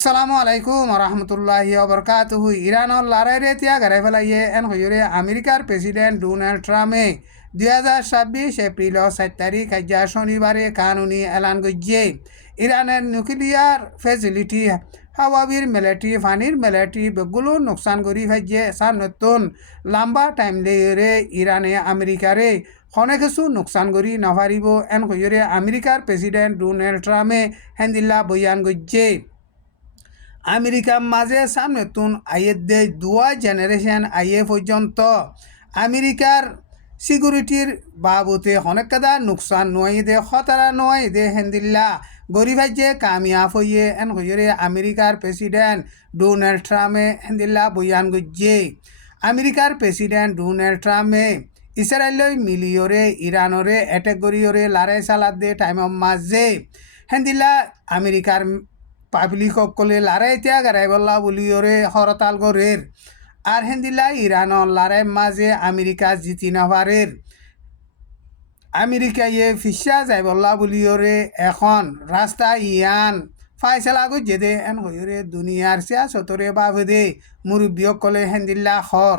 আসসালামু আলাইকুম রহমতুল্লাহি ওবরকাতুহু ইরানর লড়াইরে তিয়া গারাই ফেলাইয়ে এন হইরে আমেরিকার প্রেসিডেন্ট ডোনাল্ড ট্রাম্পে 2026 এপ্রিল 7 তারিখ আজ শনিবারে কানুনি এলান গজ্জে ইরানের নিউক্লিয়ার ফেসিলিটি হাওয়াবির মিলিটারি ফানির মিলিটারি বেগুলো নোকসান করি ফেজে সার নতুন লম্বা টাইম লেরে ইরানে আমেরিকারে অনেক কিছু নোকসান করি নভারিব এন হইরে আমেরিকার প্রেসিডেন্ট ডোনাল্ড ট্রাম্পে হেন্দিল্লা বয়ান গজ্জে আমেরিকার মাঝে সামনেতুন আইয়ের দে দুয়া জেনারেশন আইয়ে পর্যন্ত আমেরিকার সিকিউরিটির বাবুতে অনেক কাদা নুকসান নয় দে খতরা নয় দে হেন্দিল্লা গরিবাজ্যে কামিয়াব হইয়ে এন হইরে আমেরিকার প্রেসিডেন্ট ডোনাল্ড ট্রাম্পে হেন্দিল্লা বয়ান গজ্জে আমেরিকার প্রেসিডেন্ট ডোনাল্ড ট্রাম্পে ইসরায়েলই মিলিয়রে ইরানরে অ্যাটেক করিয়রে লড়াই চালাত দে টাইম মাঝে হেন্দিল্লা আমেরিকার পাবলিক সকলে লড়াই ত্যাগ গারাই বল্লা বলিওরে হরতাল গরের আর হেন্দিলা ইরানর লড়াই মাঝে আমেরিকা জিতি নাভারের আমেরিকায়ে ফিসা যাই বল্লা বলিওরে এখন রাস্তা ইয়ান ফাইসলা গো যেদে এন হইরে দুনিয়ার সিয়াসতরে বাবদে মুরব্বী সকলে হেন্দিল্লা হর